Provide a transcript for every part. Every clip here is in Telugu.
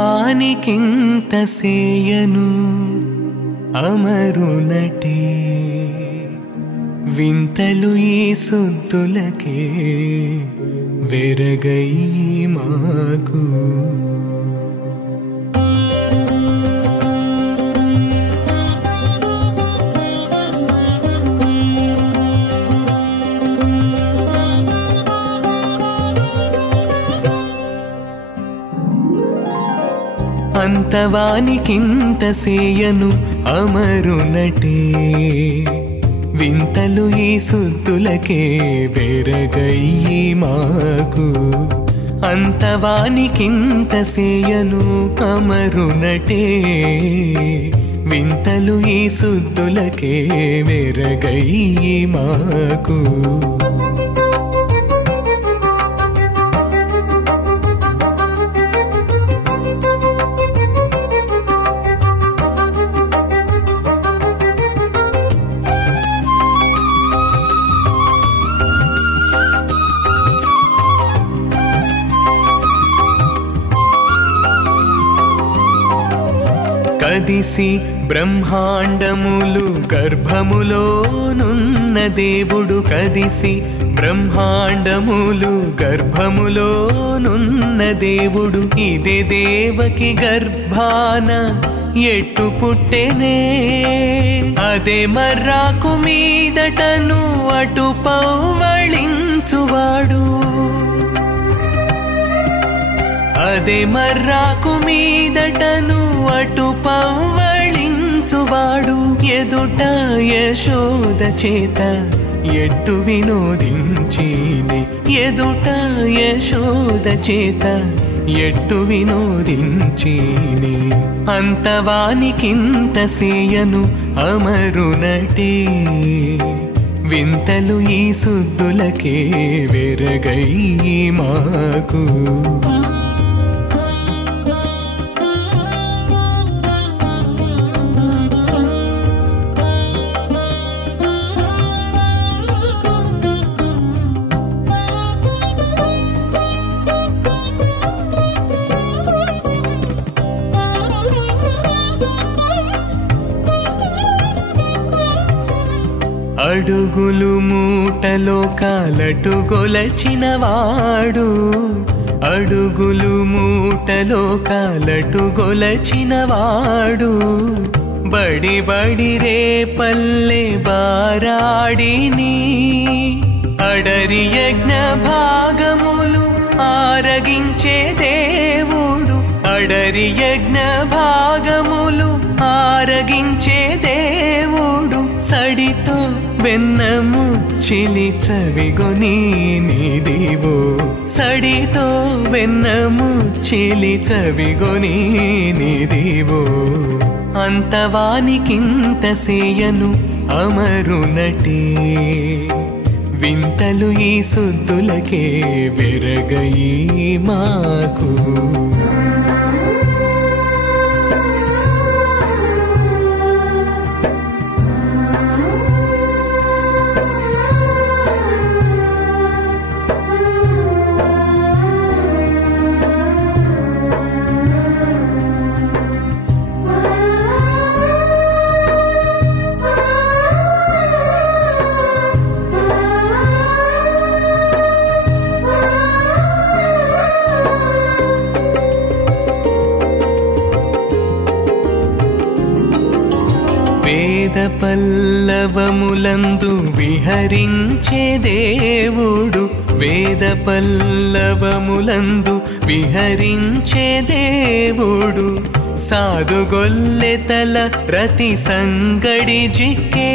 అంతవానికింత సేయను అమరునటే వింతలు ఈ సుద్దులకే వెరగై మాకు అంతవానికింత సేయను అమరునటే వింతలు ఈ సుద్దులకే వెరగై మాకు అంతవానికింత సేయను అమరునటే వింతలు ఈ సుద్దులకే వెరగై మాకు కదిసి బ్రహ్మాండములు గర్భములోనున్న దేవుడు కదిసి బ్రహ్మాండములు గర్భములోనున్న దేవుడు ఇదే దేవకి గర్భాన ఎట్టు పుట్టెనే అదే మర్రాకు మీదటను అటు పవ్వళించువాడు అదే మర్రాకు మీదటను అటు పవ్వళించువాడు ఎదుట యశోద చేత ఎట్టు వినోదించినే ఎదుట యశోద చేత ఎట్టు వినోదించినే అంతవానికింత సేయను అమరునటే వింతలు ఈ సుద్దులకే వెరగై మాకు అడుగులు మూటలో కాలటు గొలచినవాడు అడుగులు మూటలో కాలటు గొలచినవాడు బడి బడి రే పల్లె బారాడిని అడరి యజ్ఞ భాగములు ఆరగించే దేవుడు అడరి యజ్ఞ భాగములు ఆరగించే దేవుడు సడితో వెన్నము చిలిచవిగొని నీదివో సడితో వెన్నము చిలిచవిగొని నీదివో అంతవానికింత సేయను అమరునటే వింతలు ఈ సుద్దులకే వెరగై మాకు వేద పల్లవములందు విహరించే దేవుడు వేద పల్లవములందు విహరించే దేవుడు సాధుగొల్లెతల రతి సంగడి జిక్కే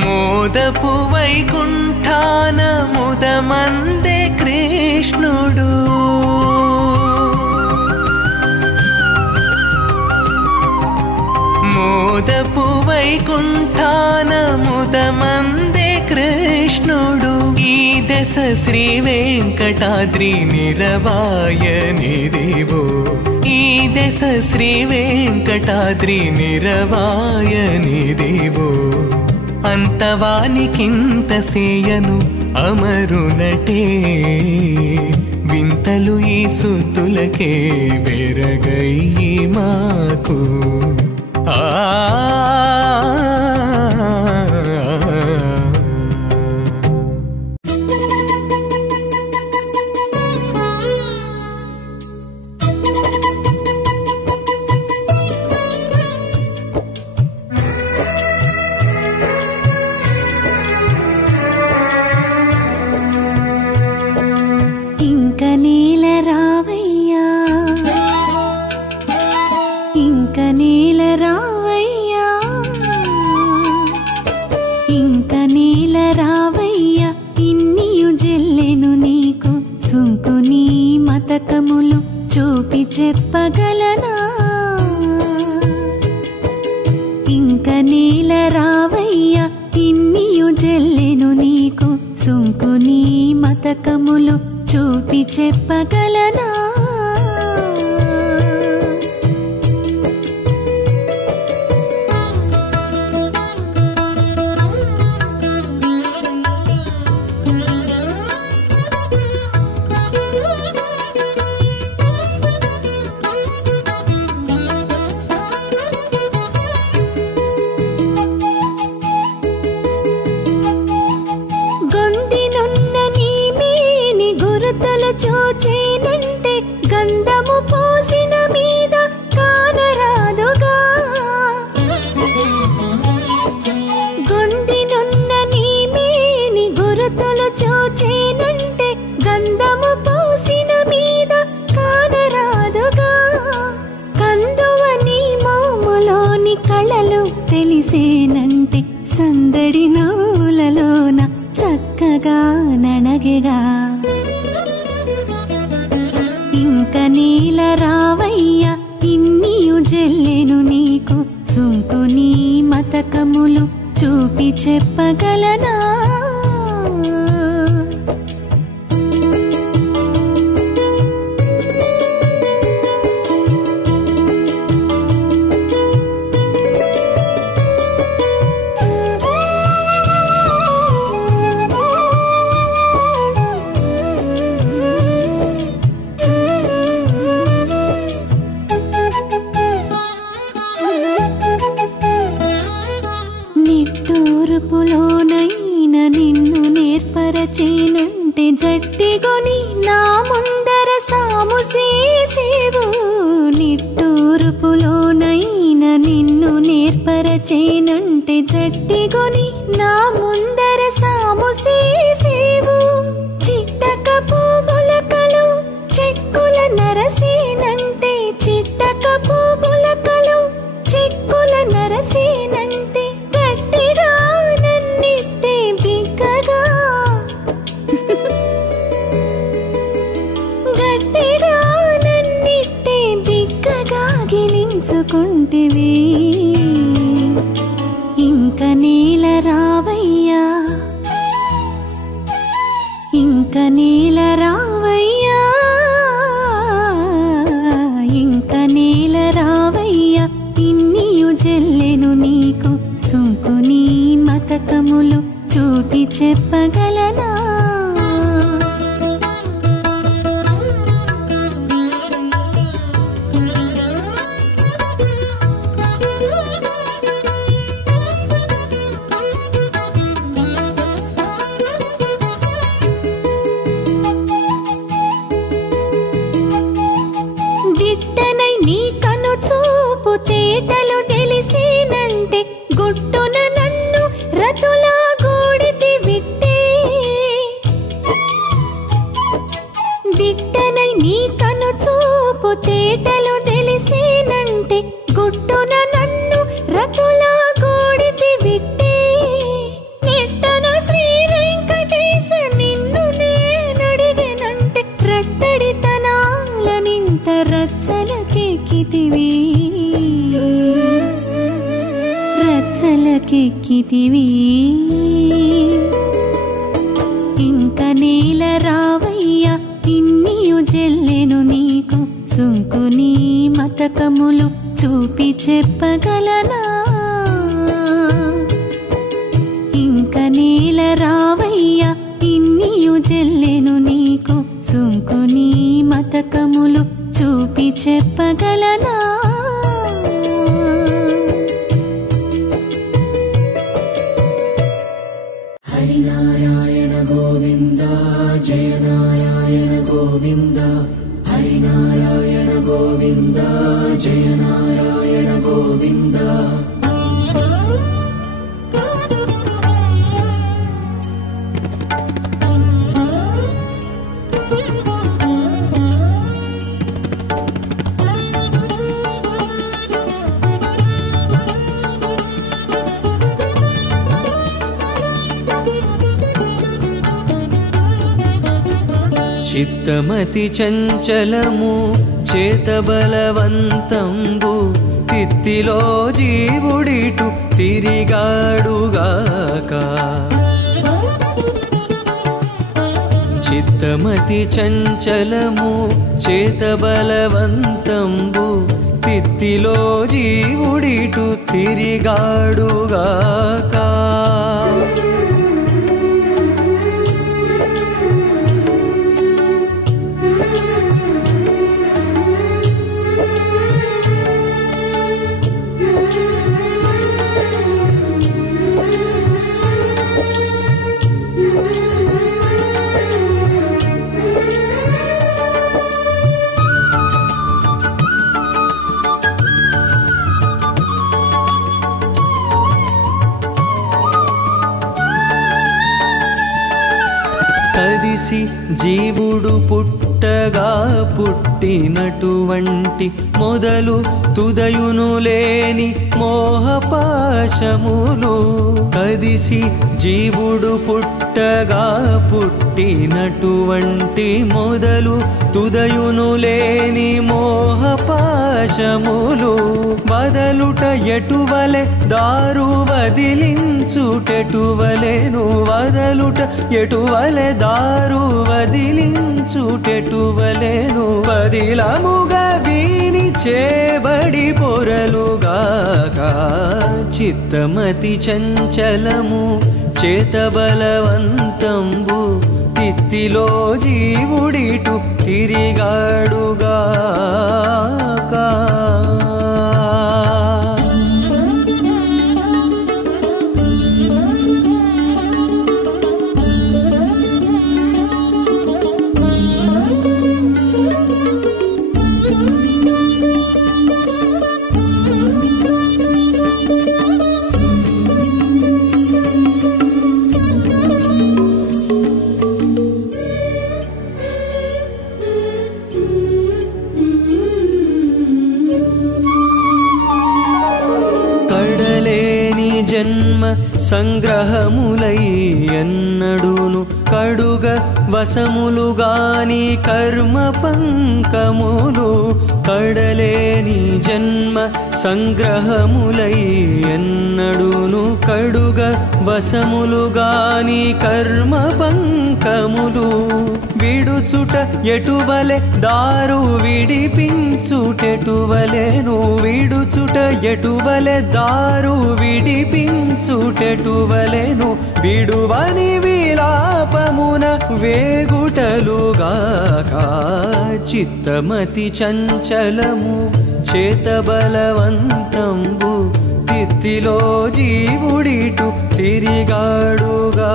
మోదపు వైకుంఠాన ముదమందే కృష్ణుడు మోదపు వైకుంఠాన ముదమందే కృష్ణుడు ఈ దశ శ్రీ వెంకటాద్రి నిరవాయనిదివో ఈ దశ శ్రీ వెంకటాద్రి నిరవాయనిదివో అంతవానికింత సేయను అమరునటే వింతలు ఈ సుతులకే వెరగయ్యి మాకు చూపి చెప్పగలనా ఇంక నీల రావయ్యా ఇన్నియు జల్లెను నీకు సుంకు నీ మతకములు చూపి చెప్పగలనా చూచేనంటే గంధము పోసిన మీద కానరాదుగా గొందినున్న నీ మేని గురుతులు చూచేనంటే గంధము పోసిన మీద కానరాదుగా కందువ నీ మోములోని కళలు తెలిసేనంటే సందడి నవ్వులలోన చక్కగా నడగెగా ఇంక నీల రావయ్యా ఇన్నియు జల్లెను నీకు సుంకు నీ మతకములు చూపి చెప్పగలనా నిట్టూర్పులోనైన నిన్ను నేర్పరచేనంటే జట్టిగొని నా ముందర సాము చేసేవు నిట్టూర్పులోనైన నిన్ను నేర్పరచేనంటే జట్టిగొని నా ముందర సాము చేసేవు చిట్టకపు మొలకలు చెక్కుల నరసేనంటే చిట్టకపు మొలకలు చెక్కుల నరసేనంటే గట్టిగా నన్నిట్టే బిగ్గగా గట్టిగా నన్నిట్టే బిగ్గగా గిలించుకుంటివి ఇంక నీల రావయ్యా ఇంక నీల రావయ్యా ఇంక నీల రావయ్యా ఇన్నియు జల్లెను నీకు సుంకు నీ మతకములు చూపి చెప్పగలనా దిట్టనై నీ కను చూపు తేటలు తెలిసేనంటే గుట్టున నన్ను రతులా గూడితి విట్టే దిట్టనై నీ కను చూపు తేటలు తెలిసేనంటే గుట్టున నన్ను రతులా గూడితి విట్టే నెట్టన శ్రీ వెంకటేశ నిన్ను నేనడిగెనంటే రట్టడితనాల నింత రచ్చలకెక్కితివి రచ్చలకెక్కితివి ఇంక నీల మతకములు చూపి చెప్పగలనా? ఇంక నేల రావయ్యా ఇన్నియు జల్లెను నీకు సుంకుని మతకములు చూపి చెప్పగలనా? హరినారాయణ గోవింద జయ నారాయణ గోవింద, హరినారాయణ గోవింద జయ నారాయణ గోవింద. చిత్తమతి చంచలము చేతబలవంతంబు తిత్తిలో జీవుడిటు తిరిగాడుగాక. చిత్తమతి చంచలము చేతబలవంతంబు తిత్తిలో జీవుడిటు తిరిగాడుగాక. కదిసి జీవుడు పుట్టగా పుట్టినటువంటి మొదలు తుదయును లేని మోహపాశములు. కదిసి జీవుడు పుట్టగా పుట్టినటువంటి మొదలు తుదయును లేని మోహపాశములు. వదలుట ఎటువలె దారు వదిలించుటెటువలెను, వదలుట ఎటువలె దారు వదిలించుటెటువలెను. వదిలముగా వీని చేబడి పొరలుగాక. చిత్తమతి చంచలము చేతబలవంతంబు తిత్తిలో జీవుడిటు తిరిగాడుగాక. జన్మ సంగ్రహములై ఎన్నడును కడుగ వసములుగాని కర్మ పంకములు. కడలేని జన్మ సంగ్రహములై ఎన్నడును కడుగ వసములుగాని కర్మ పంకములు. విడుచుట ఎటువలె దారు విడిపించుటెటువలెను, విడుచుట ఎటువలె దారు విడిపించుటెటువలెను. విడువని విలాపమున వేగుటలుగాక. చిత్తమతి చంచలము చేతబలవంతంబు తిత్తిలో జీవుడిటు తిరిగాడుగాక.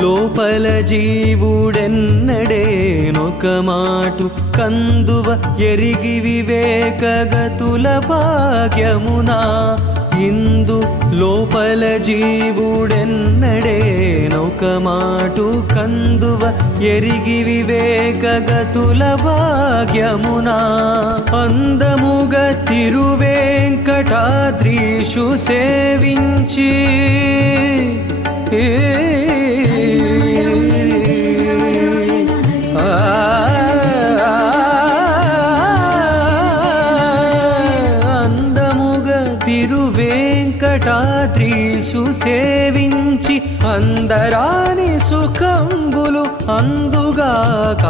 లోపల జీవుడెన్నడేనొక మాటు కందువ ఎరిగి వివేకగతుల భాగ్యమునా. ఇందు లోపల జీవుడెన్నడేనొక లోకమాటు కందువ ఎరిగి వివేకగతుల భాగ్యమునా అందముగ తిరువేంకటాద్రీషు సేవించి వెంకటాద్రీషు సేవించి అందరాని సుఖంబులు అందుగాక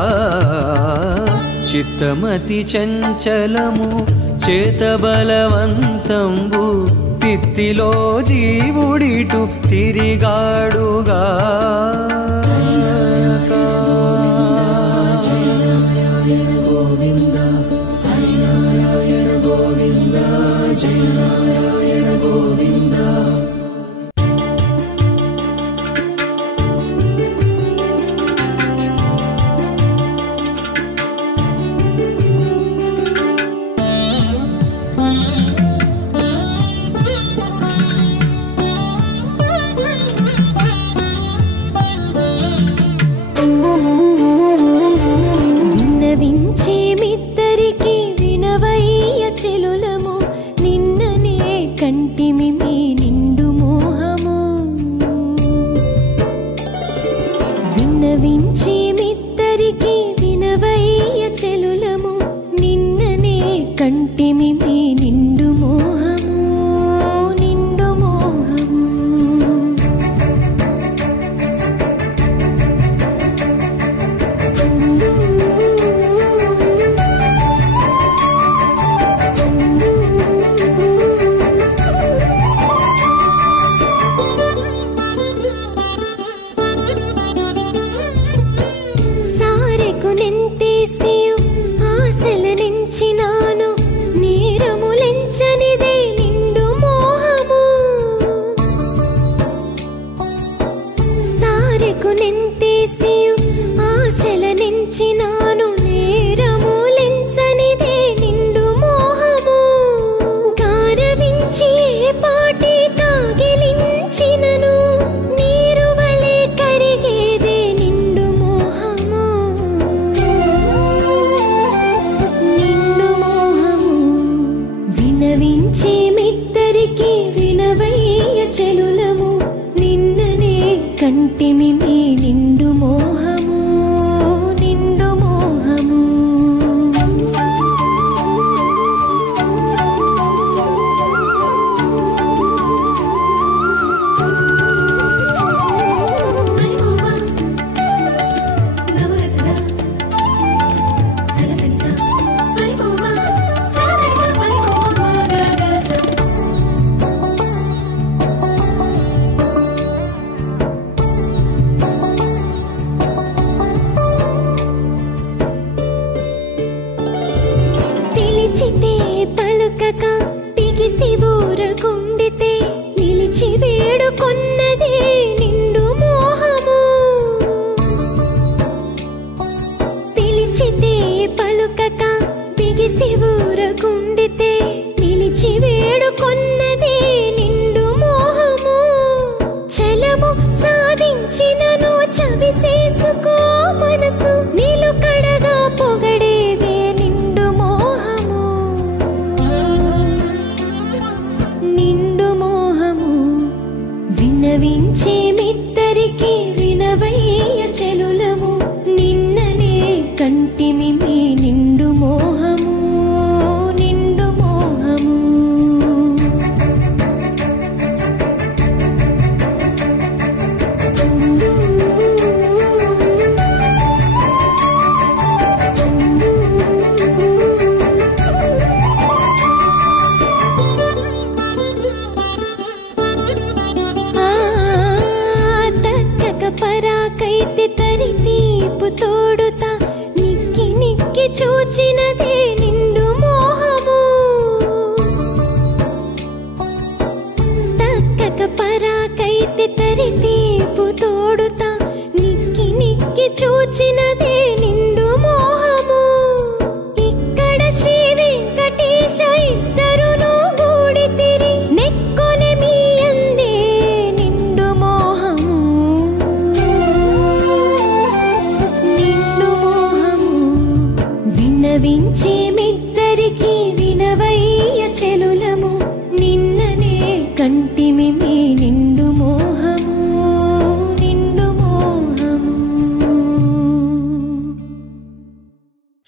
చిత్తమతి చంచలము చేతబలవంతంబు తిత్తిలో జీవుడిటు తిరిగాడుగా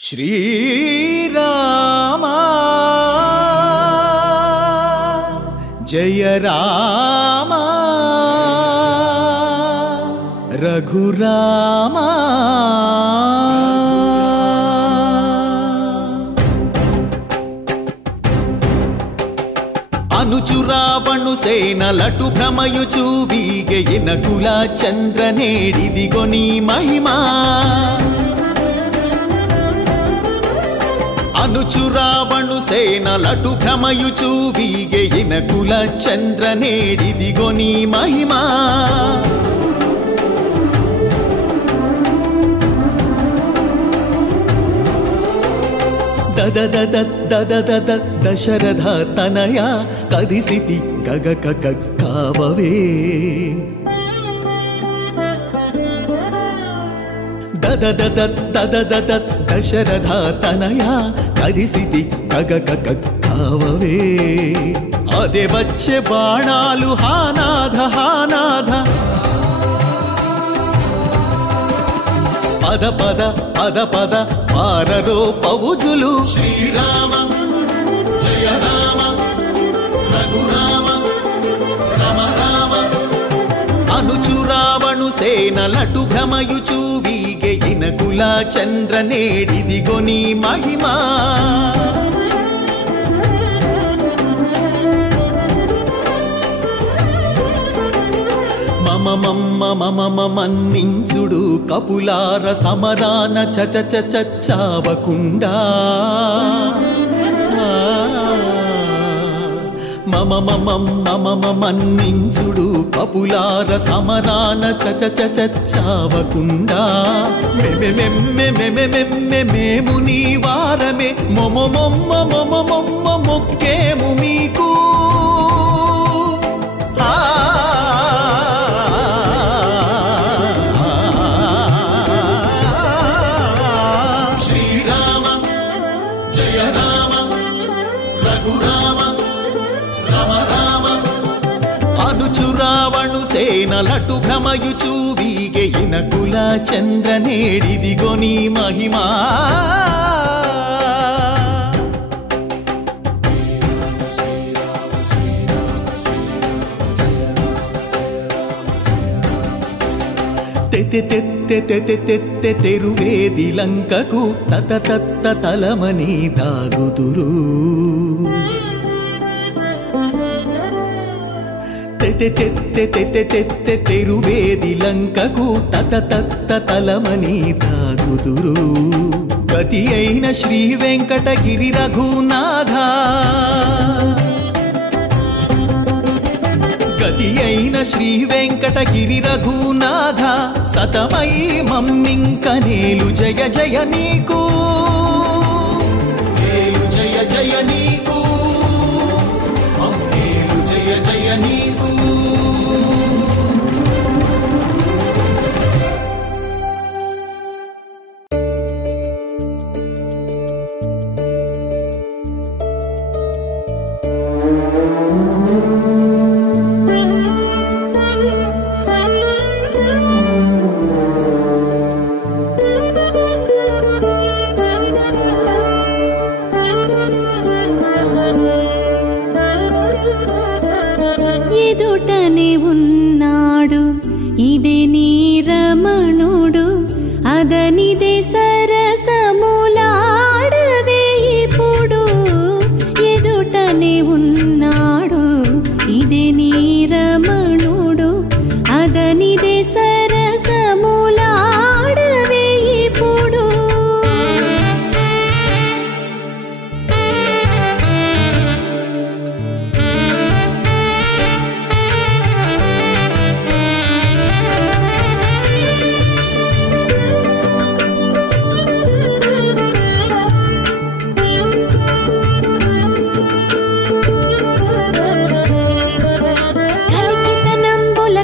శ్రీరామ జయ రామ రఘురామ అనుచురావణు సేనలటు భ్రమయుచు వీగెయిన కుల చంద్రనేడిదిగో నీ మహిమా అనుచురావణు సేనలటు భ్రమయుచు వీగెయిన కుల చంద్రనేడిదిగో నీ మహిమా దదదద దశరథ తనయ కదిసితి గగక కావవే దదదద దశరథ తనయ కదిసితి గగక కావవే అదే వచ్చే బాణాలు హానాథ హానాథ పద పద పద పద పారరో పవుజులు శ్రీరామ జయ రామ రఘురామ రమ రామ అనుచురావణు సేనలటు భ్రమయుచు వీగెయిన కుల చంద్రనేడిదిగో నీ మహిమా మన్నించుడు కపులార సమరాన చచావకుండా మన్నించుడు కపులార సమరాన చచావకుండా మేము నీ వారమే మొమ్మ మొక్కేము మీకు అనుచురావణు సేనలటు భ్రమయుచు వీగెయిన కుల చంద్రనేడిదిగో నీ మహిమా తెరువేది లంకకు తత తలమని దాగుదురు తెరువేది లంకకు తత తలమని దాగుదురు గతి అయిన శ్రీ వెంకటగిరి రఘునాథ గతి అయిన శ్రీ వెంకటగిరి రఘునాథ సతమై మమ్మింక నేలు జయ జయ నీకు నేలు జయ జయ నీకు నేలు జయ జయ నీకు ఎదుటనే ఉన్నాడు ఇదే నీ రమణుడు అదనిదే సరసములాడవే ఇప్పుడు ఎదుటనే ఉన్నాడు ఇదే నీ రమణుడు అదనిదే సరసములాడవే ఇప్పుడు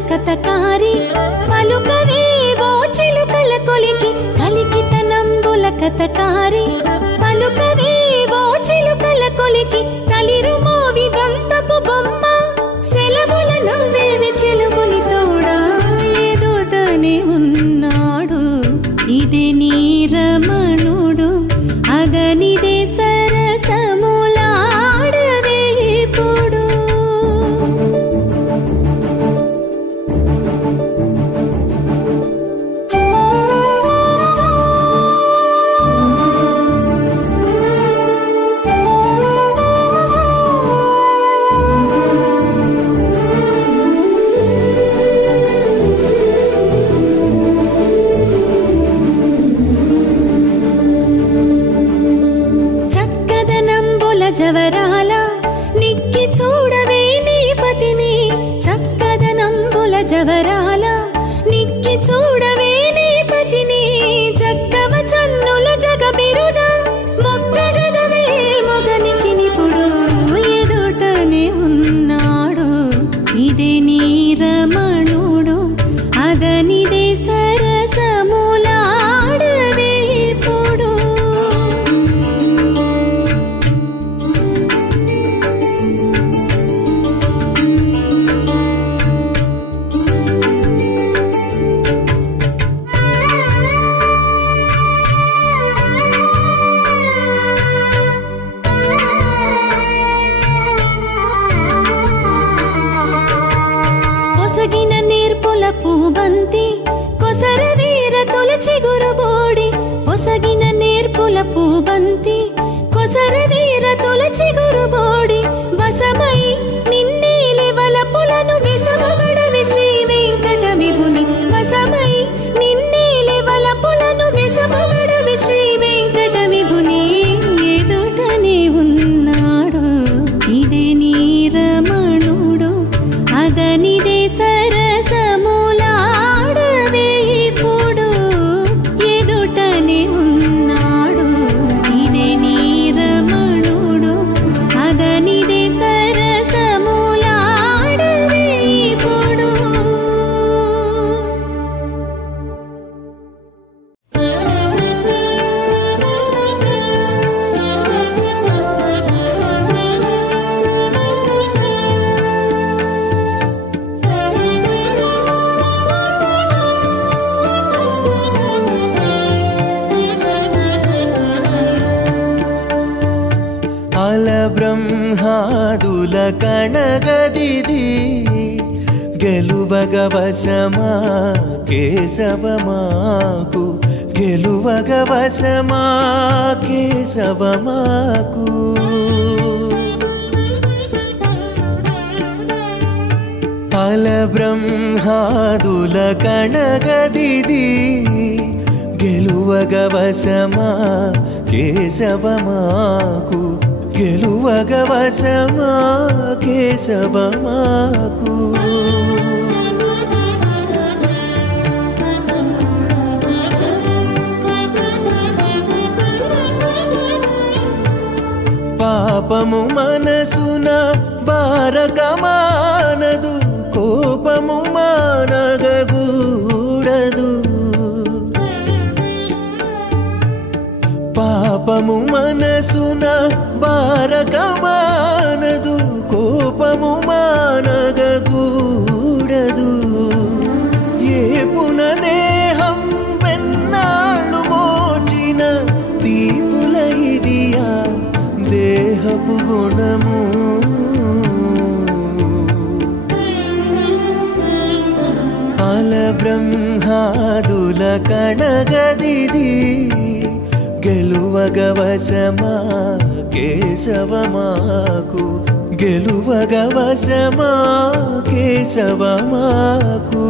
కథకారి పలుకవేవో చిలుకల కొలికి కలికితనంబుల కథకారి పలుకవేవో చిలుకల కొలికి తలిరు మోవి దంతపు బొమ్మ సెలవుల నవ్వేవి చెలుగుని తోడా ఎదుటనే ఉన్నాడు ఇదే నీ రమణుడు వరాల నిక్కి చూడవే నీ పతిని చక్కవ చన్నుల జగ బిరుద మొక్కగదవే మొగనికి నిపుడు ఎదుటనే ఉన్నాడు ఇదే నీ రమణుడు అదనిదే సరసములాడవే ఇప్పుడు పొసగిన నేర్పుల పూబంతి కొసర వీర తొలచి గురుబోడి పొసగిన నేర్పుల పూబంతి కొసర వీర తొలచి గురుబోడి వసమై నిన్నేలి వలపులను విసమగడవి శ్రీ వెంకట విభుని వసమై నిన్నేలి వలపులను విసమగడవి శ్రీ వెంకట విభుని ఎదుటనే ఉన్నాడు ఇదే నీ రమణుడు అదనిదే సరసములాడవే ఇప్పుడు ఎదుటనే ఉన్నాడు ఇదే నీ రమణుడు అదనిదే సరసములాడవే ఇప్పుడు అల బ్రహ్మాదుల కణగదిది గెలువగ వశమా కేశవమాకు గెలువగ వశమా కేశవమాకు అల బ్రహ్మాదుల కణగదిది గెలువగ వశమా కేశవమాకు గెలువగ వశమా కేశవమాకు పాపము మనసున బారకమానదు కోపము మానగగూడదు పాపము మనసున బారకమానదు కోపము మానగగూడదు ఏ పునదేహం వెన్నాళ్ళు మోచిన దీపుల ఇదియా దేహపు గుణము అల బ్రహ్మాదుల కణగదిది గెలువగ వశమా కేశవమాకు గెలువగ వశమా కేశవమాకు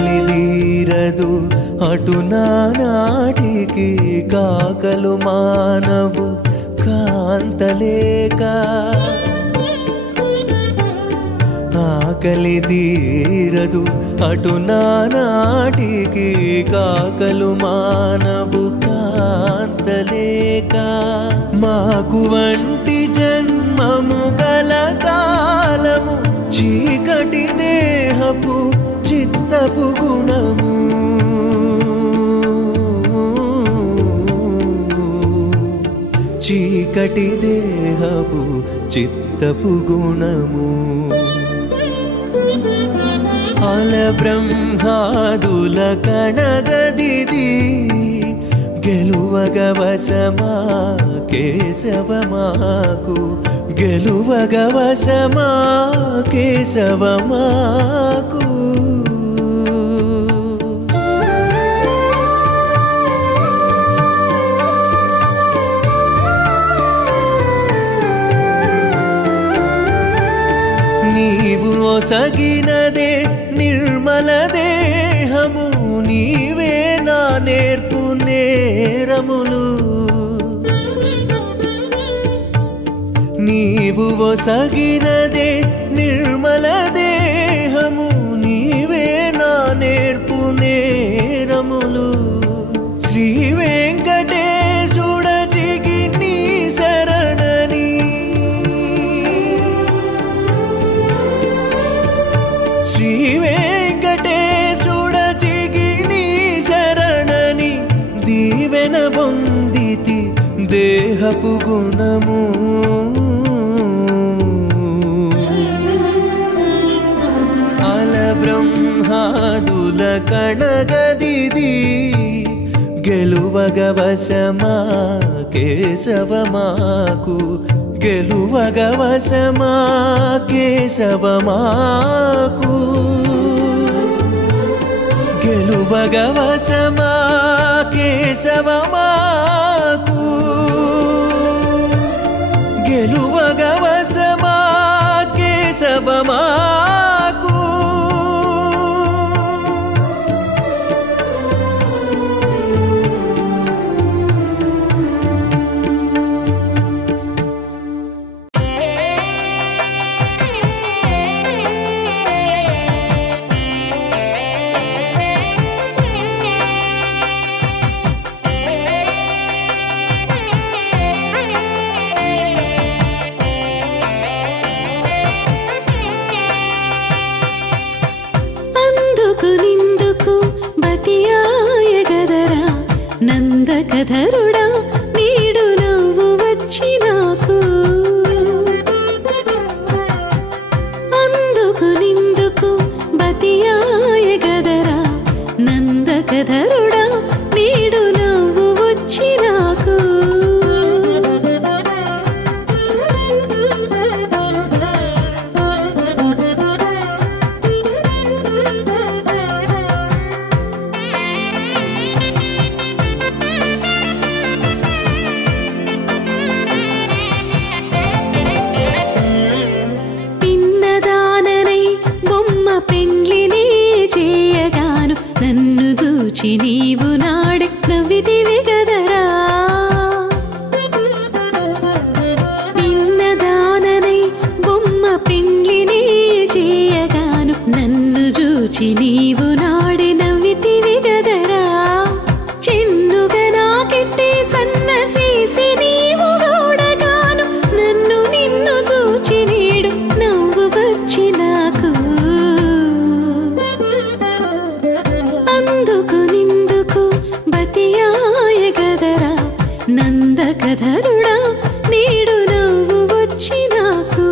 ఆకలిదీరదు అటు నానాటికి కాకలు మానవు కాంతలేక ఆకలిదీరదు అటు నానాటికి కాకలు మానవు కాంతలేక మాకు వంటి జన్మము గల కాలము చీకటి దేహపు చిత్తపు గుణము చీకటి దేహపు చిత్తపు గుణము అల బ్రహ్మాదుల కణగదిది గెలువగ వశమా కేశవమాకు గెలువగ వశమా కేశవమాకు ఒసగినదే నిర్మల దేహము నీవే నా నేర్పు నేరములు నీవు ఒసగినదే నిర్మల దేహము నీవే నా నేర్పు నేరములు శ్రీ వెంకటేశుడటికి నీ శరణని శ్రీ వెంకటేశుడటికి నీ శరణని దీవెన పొందితి దేహపు గుణము బ్రహ్మాదుల కణగదిది గెలువగవశమా కేశవమాకు గెలువగవశమా కేశవమాకు గెలువగవశమా కేశవమాకు గెలువగవశమా కేశవమాకు నందకధరుడా నీడు నవ్వు వచ్చి నాకు అందుకు నిందుకు బతియాయ గదరా నందకధరుడా నీడు నవ్వు వచ్చి నాకు నీవు నాడే నవ్వితివి గదరా పిన్నదాననై బొమ్మ పెండ్లినే చేయగాను నన్ను చూచి నీవు నాడే నవ్వితివి గదరా చెన్నుగా నాకెట్టే సన్నసీసి నీవు గోడగాను నన్ను నిన్ను చూచి నీడు నవ్వు వచ్చి నాకు అందుకు నిందుకు బతియాయ గదరా నందకధరుడా నీడు నవ్వు వచ్చి నాకు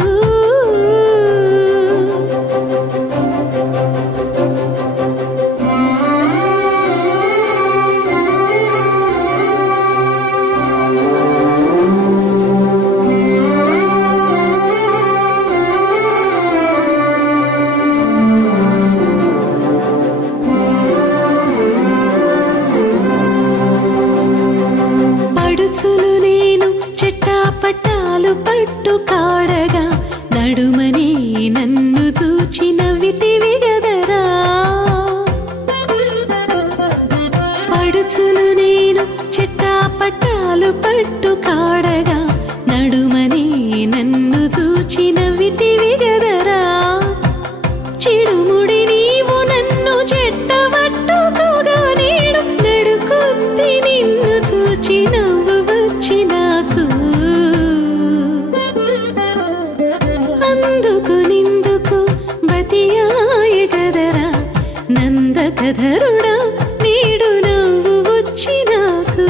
నేను చెట్టాపట్టాలు పట్టు కాడగా నడుమని నన్ను చూచి నవ్వితివి గదరా పడుచులు నేను చెట్టాపట్టాలు పట్టు కాడగా నడుమని నన్ను చూచి నవ్వితివి గదరా చిడుముడి నీవు నన్ను చెట్టవట్టుకోగా నీడు నడుకొద్ది నిన్ను చూచి నవ్వు వచ్చి నాకు అందుకు నిందుకు బతియాయ గదరా నందకధరుడా నీడు నవ్వు వచ్చి నాకు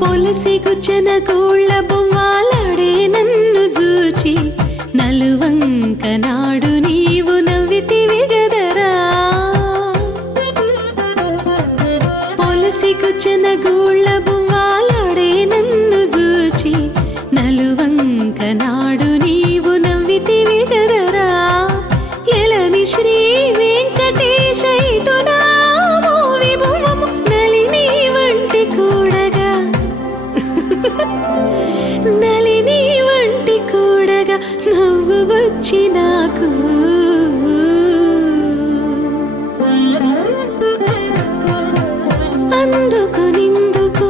పొలసిగుచ్చన గోళ్ళ బొమ్మాలాడే నన్ను చూచి నలువంక నాడు నీవు నవ్వితివి గదరా పొలసిగుచ్చన గోళ్ళ బొమ్మాలాడే నన్ను చూచి నలువంక నాడు నీవు నవ్వితివి నలిని వంటి కూడగా నవ్వు వచ్చి నాకు అందుకు నిందుకు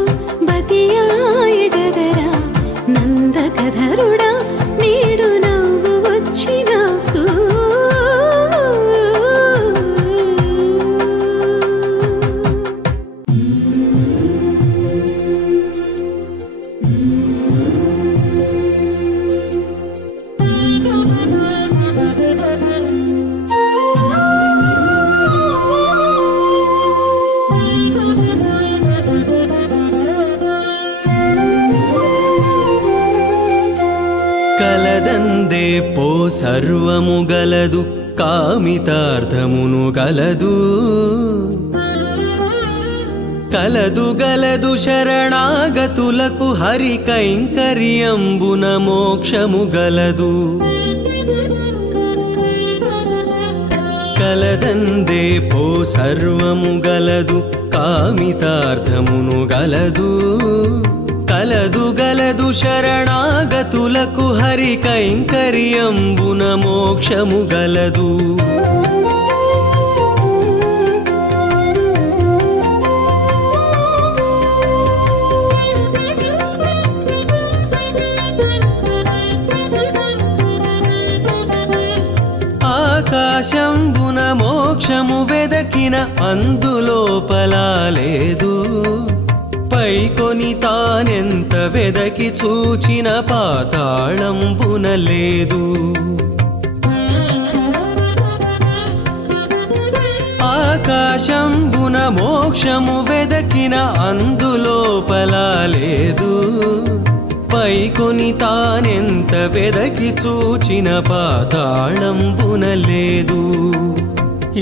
బతియాయ గదరా నందకధరుడా నేడు నవ్వు వచ్చి నాకు కలదందే పో సర్వము గలదు కామితార్థమును గలదు కలదు గలదు శరణాగతులకు హరి కైంకర్యంబున మోక్షము గలదు కలదందే పో సర్వము గలదు కామితార్థమును గలదు కలదు గలదు శరణాగతులకు హరి కైంకర్యంబున మోక్షము గలదు ఆకాశంబున మోక్షము వెదకిన అందులోపల లేదు పైకొని తానెంత వెదకి చూచిన పాతాళంబున లేదు ఆకాశంబున మోక్షము వెదకిన అందులోపల లేదు పైకొని తానెంత వెదకి చూచిన పాతాళంబున లేదు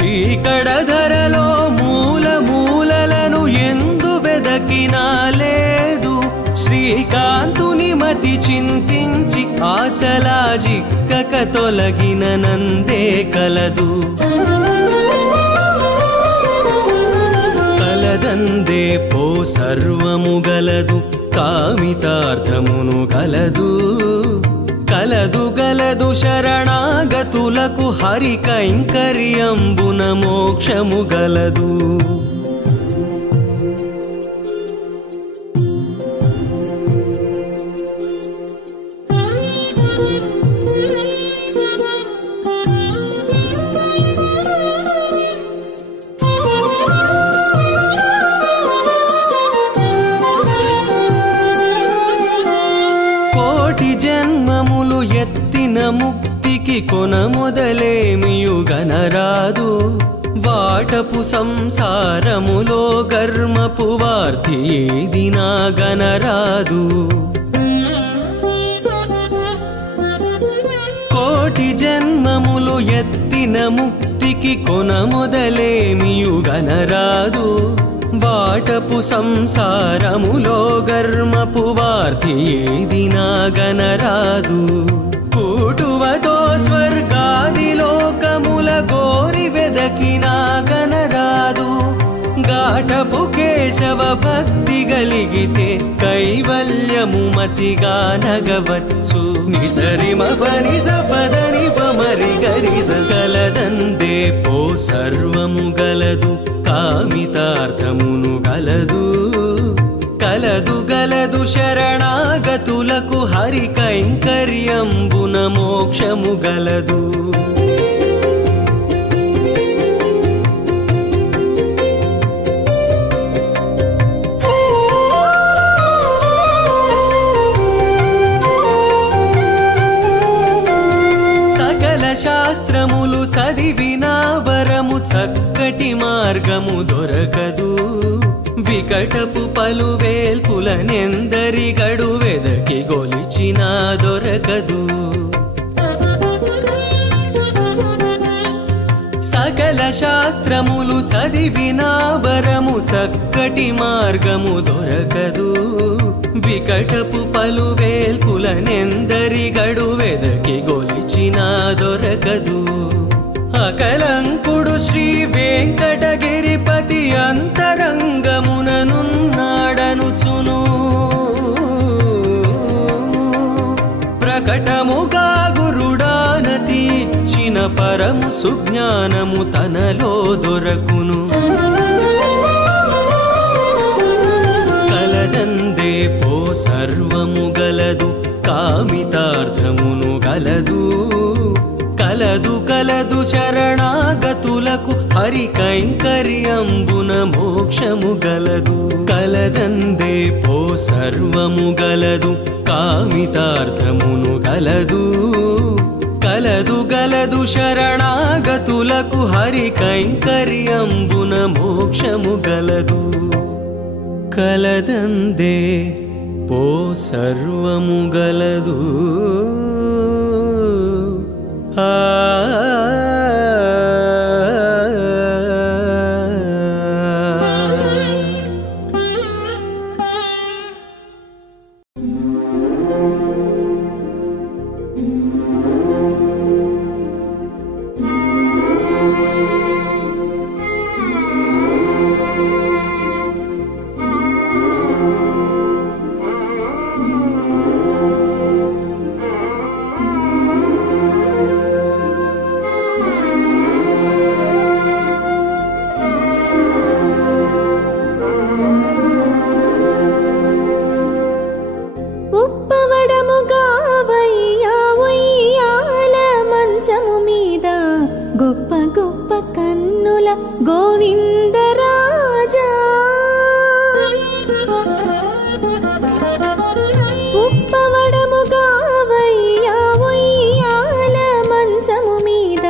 ఈ కడధరలో మూల మూలలను ఎందు వెదకినా లేదు శ్రీకాంతుని మతి చింతించి ఆశలా జిక్కక తొలగిన నందే కలదు కలదందే పో సర్వము గలదు కామితార్థమును గలదు కలదు గలదు శరణాగతులకు హరి కైంకర్యంబున మోక్షము గలదు జన్మములు ఎత్తిన ముక్తికి కొన మొదలేమియుగనరాదు వాటపు సంసారములో గర్మపు వార్తి ఏదినా గనరాదు కోటి జన్మములు ఎత్తిన ముక్తికి కొన మొదలేమియుగనరాదు వాటపు సంసారములో గర్మపు వార్తి ఏదినా గనరాదు కూటువతో స్వర్గాది లోకముల గోరి వెదకినా గనరాదు ఘాటపు కేశవ భక్తి గలిగితే కైవల్యము మతిగా నగవచ్చు నిసరిమ పనిస పదని పమరి గరిస కలదందే పో సర్వము గలదు కామితార్థమును గలదు కలదు గలదు శరణాగతులకు హరి కైంకర్యంబున మోక్షము గలదు సకల శాస్త్రములు చదివినా వరము చక్కటి మార్గము దొరకదు వికటపు పలు వేల్పులనెందరి గడు వెదకి గొలిచినా దొరకదు సకల శాస్త్రములు చదివినా వరము చక్కటి మార్గము దొరకదు వికటపు పలు వేల్పులనెందరి గడు వెదకి గొలిచినా దొరకదు అకలంకుడు శ్రీ వెంకటగిరిపతి అంతరంగముననున్నాడనుచును వరము సుజ్ఞానము తనలో దొరకును. కలదందే పో సర్వము గలదు కామితార్థమును గలదు. కలదు కలదు శరణాగతులకు హరి కైంకర్యంబున మోక్షము గలదు. కలదందే పో సర్వము గలదు కామితార్థమును గలదు. కలదు గలదు శరణాగతులకు హరి కైంకర్యంబున మోక్షము గలదు. కలదందే పో సర్వము గలదు. గోవిందరాజా ఉప్పవడముగా వయ్యా ఉయ్యాల మంచము మీద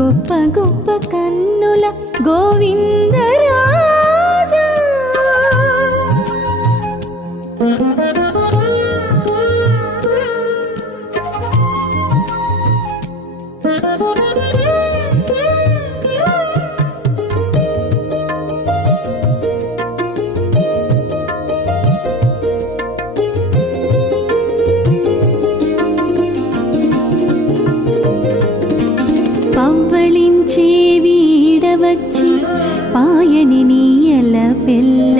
గొప్ప గొప్ప కన్నుల గోవిందరాజా. పవ్వళించే వీడవచ్చి పాయని నీయల పెళ్ళ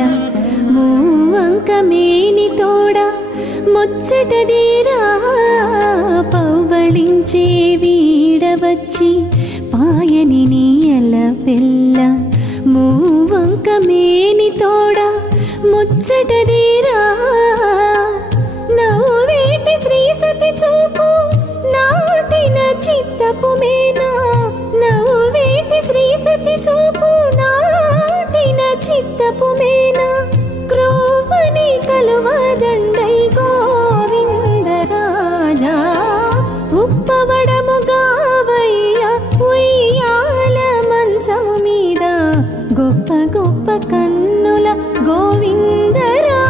మూవంక మేని తోడ ముచ్చటదీరా. పవ్వళించే వీడవచ్చి పాయని నీయల పెళ్ళ మూవంక మేని తోడ ముచ్చటదీరా. నవ్వేటి శ్రీ సతి చూపు నాటిన చిత్తపు మేనా. నవ్వేటి శ్రీ సతి చూపు నాటిన చిత్తపు మేనా. క్రోవని కలువదండై గోవిందరాజా ఉప్పవడముగా వయ్యా ఉయ్యాల మంచము మీద గొప్ప గొప్ప కన్నుల గోవిందరాజా.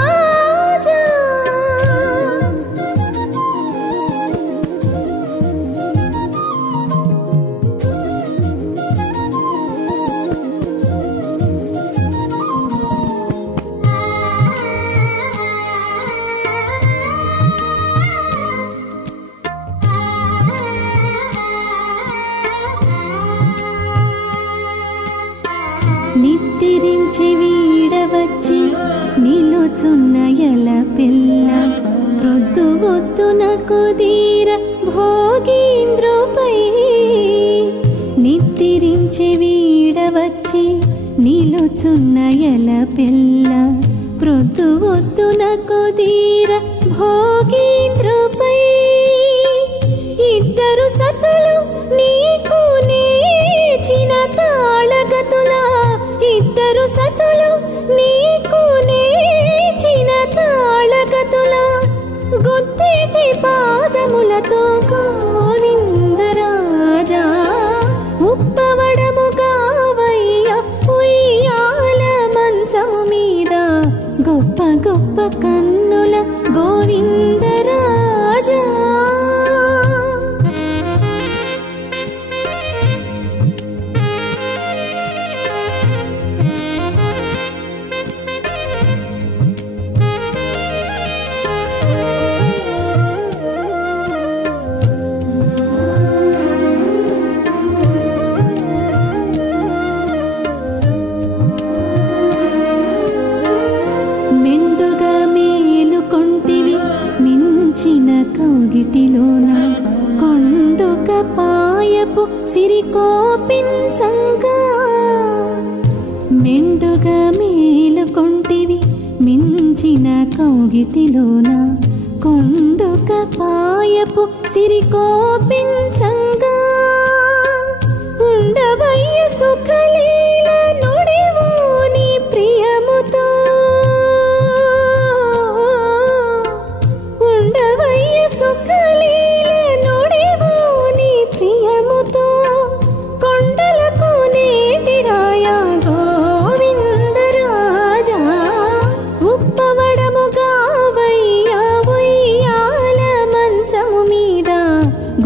నిద్రించి వీడవచ్చి నిలుచున్న ఎల పిల్ల ప్రొద్దు ఒత్తున కుదీర భోగీంద్రుపై. నిద్రించి వీడవచ్చి నిలుచున్న ఎల పిల్ల ప్రొద్దు ఒత్తున కుదీర భోగీంద్రుపై. ఇద్దరు సతులు నీకు నేచిన తాళగతులా. ఇద్దరు సతులు నీకు నేచిన తాళగతులా. గుద్దేటి పాదములతో గోవిందరాజా ఉప్పవడముగా వయ్యా ఉయ్యాల మంచము మీద గొప్ప గొప్ప కన్నుల గోవిందరాజా. కౌగిటిలోన కొండుక పాయపు సిరికోపించంగా మెండుగా మేలుకొంటివి మించిన కౌగిటిలోన కొండుక పాయపు సిరికోపించంగా ఉండవయ్య సుఖలీల నుడివో నీ ప్రియముతో ఉండవయ్య సుఖలీల నుడివో నీ ప్రియముతో కొండలకు నేటిరాయా గోవిందరాజా ఉప్పవడముగావయ్యా ఉయ్యాల మంచము మీద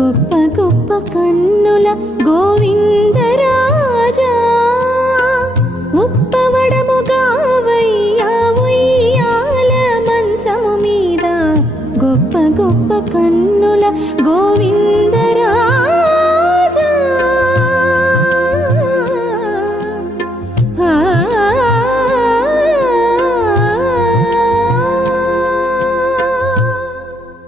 గొప్ప గొప్ప కన్నుల గోవిందరాజా ఉప్పవడముగావయ్యా ఉయ్యాల మంచము మీద గొప్ప గొప్ప కన్నుల గోవిందరాజా